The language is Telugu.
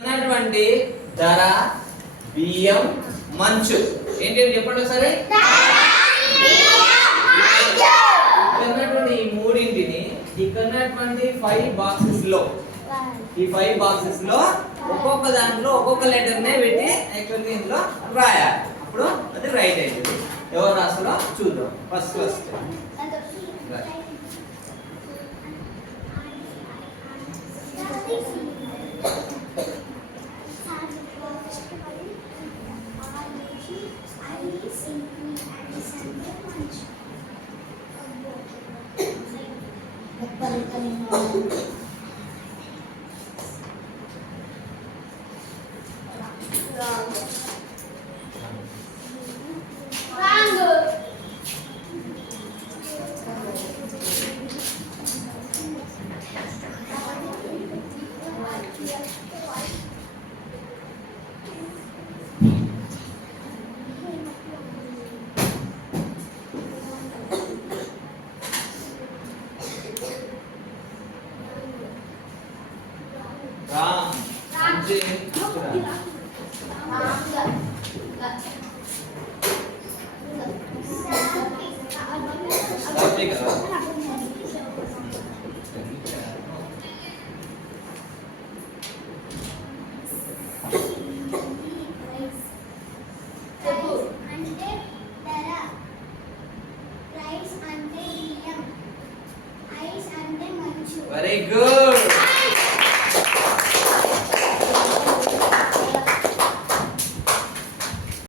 ఉన్నటువంటి ధర బియ్యం మంచు ఏంటి చెప్పండి ఒకసారి. ఈ మూడింటిని ఇక్కడున్నటువంటి 5 బాక్సెస్ లో ఈ 5 బాక్సెస్ లో ఒక్కొక్క దాంట్లో ఒక్కొక్క లెటర్ నే పెట్టి దీంట్లో రాయాలి. అప్పుడు అది రైట్ అయింది. ఎవరు రాస్తారో చూద్దాం. First very good.